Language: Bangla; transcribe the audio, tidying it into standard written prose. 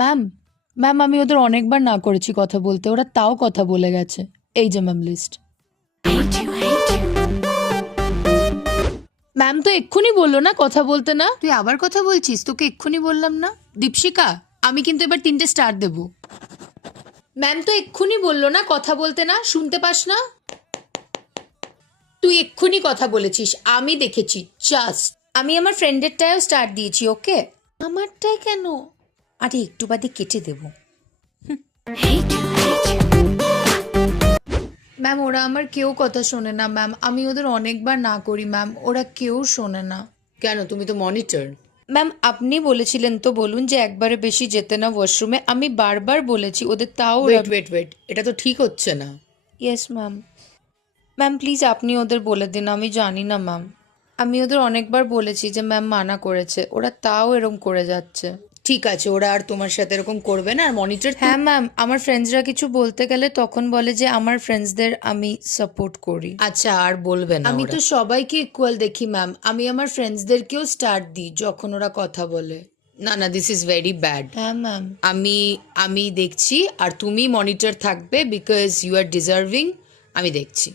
ম্যাম, ম্যাম আমি ওদের অনেকবার না করেছি কথা বলতে, ওরা তাও কথা বলে গেছে। এই যে ম্যাম লিস্ট। ম্যাম তো এক্ষুনি বললো না কথা বলতে না, তুই আবার কথা বলছিস? তোকে এক্ষুনি বললাম না। দীপশিকা, আমি কিন্তু এবার 3টে স্টার দেবো। ম্যাম তো এক্ষুনি বললো না কথা বলতে না, শুনতে পাস না? তুই এক্ষুনি কথা বলেছিস, আমি দেখেছি। জাস্ট আমি আমার ফ্রেন্ডেরটায়ও স্টার দিয়েছি, ওকে? আমারটাই কেন? আরে একটু বাদে কেটে দেবো। ম্যাম ওরা আমার কেউ কথা শোনে না ম্যাম, আমি ওদের অনেকবার না করি ম্যাম, ওরা কেউ শোনে না। কেন, তুমি তো মনিটর। ম্যাম আপনি বলেছিলেন তো বলুন যে একবারে বেশি যেতে না ওয়াশরুমে, আমি বারবার বলেছি ওদের তাও ওরা। ওয়েট, এটা তো ঠিক হচ্ছে না। Yes ma'am. ম্যাম প্লিজ আপনি ওদের বলে দিন, আমি জানি না ম্যাম, আমি ওদের অনেকবার বলেছি যে ম্যাম মানা করেছে, ওরা তাও এরকম করে যাচ্ছে। ঠিক আছে, ওরা আর তোমার সাথে এরকম করবে না। আর মনিটর হ্যাঁ ম্যাম, আমার ফ্রেন্ডসরা কিছু বলতে গেলে তখন বলে যে আমার ফ্রেন্ডসদের আমি সাপোর্ট করি। আচ্ছা, আর বলবে না। আমি ওরা তো সবাইকে ইকুয়াল দেখি ম্যাম, আমি আমার ফ্রেন্ডসদেরকেও স্টার দিই যখন ওরা কথা বলে। না, দিস ইজ ভেরি ব্যাড। হ্যাঁ ম্যাম। আমি আমি দেখছি, আর তুমি মনিটর থাকবে বিকজ ইউ আর ডিজার্ভিং। আমি দেখছি।